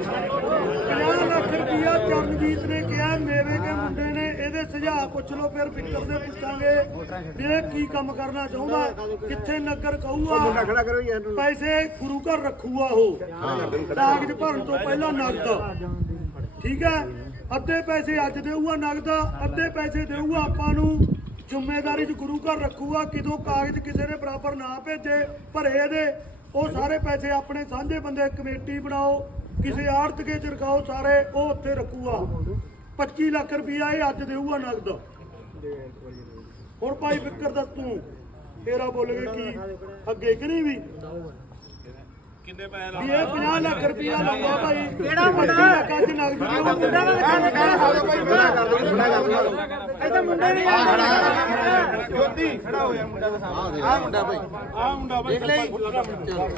50 ਲੱਖ ਰੁਪਇਆ ਚਰਨਜੀਤ ਨੇ ਕਿਹਾ ਮੇਵੇ ਕੇ ਮੁੰਡੇ ਨੇ ਇਹਦੇ ਸੁਝਾਅ ਪੁੱਛ ਲਓ ਫਿਰ ਵਿਕਰ ਦੇ ਪੁੱਛਾਂਗੇ ਵੀ ਇਹ ਕੀ ਕੰਮ ਕਰਨਾ ਚਾਹੁੰਦਾ ਕਿੱਥੇ ਨਗਰ ਕਹੂਗਾ ਪੈਸੇ ਗੁਰੂ ਘਰ ਰੱਖੂਗਾ ਉਹ। ਕਾਗਜ਼ ਭਰਨ ਤੋਂ ਪਹਿਲਾਂ ਨਗਦ। ਠੀਕ ਹੈ? ਅੱਧੇ ਪੈਸੇ ਅੱਜ ਦੇਊਗਾ ਨਗਦ ਅੱਧੇ ਪੈਸੇ ਦੇਊਗਾ ਆਪਾਂ ਨੂੰ। ਜ਼ਿੰਮੇਵਾਰੀ ਚ ਗੁਰੂ ਘਰ ਰੱਖੂਗਾ ਕਿਦੋਂ ਕਾਗਜ਼ ਕਿਸੇ ਦੇ ਬਰਾਬਰ ਨਾ ਭੇਜੇ ਭਰੇ ਇਹਦੇ ਉਹ ਸਾਰੇ ਪੈਸੇ ਆਪਣੇ ਸਾਂਝੇ ਬੰਦੇ ਕਮੇਟੀ ਬਣਾਓ ਕਿਸੇ ਆੜਤ ਕੇ ਚ ਰਖਾਓ ਸਾਰੇ ਉਹ ਉੱਥੇ ਰੱਖੂਗਾ। 25 ਲੱਖ ਰੁਪਇਆ ਇਹ ਅੱਜ ਦੇਊਗਾ ਨਗਦ। ਹੁਣ ਭਾਈ ਫਿੱਕਰ ਦੱਸ ਤੂੰ ਤੇਰਾ ਬੋਲਗੇ ਕੀ ਅੱਗੇ ਕਿ ਨਹੀਂ ਵੀ? ਕਿੰਨੇ ਪੈਸੇ ਇਹ 50 ਲੱਖ ਰੁਪਇਆ ਲਊਗਾ ਭਾਈ। ਕਿਹੜਾ ਮੁੰਡਾ? ਚ ਨਗਦ ਦੇਊਗਾ ਮੁੰਡਾ ਇੱਥੇ ਮੁੰਡੇ। ਨਹੀਂ ਜੋਤੀ ਖੜਾ ਹੋ ਯਾਰ ਮੁੰਡਾ ਦਿਖਾ ਆ ਮੁੰਡਾ ਭਾਈ। ਆ ਮੁੰਡਾ ਬਈ ਦੇਖ ਲੈ ਜੀ। ਚਲੋ।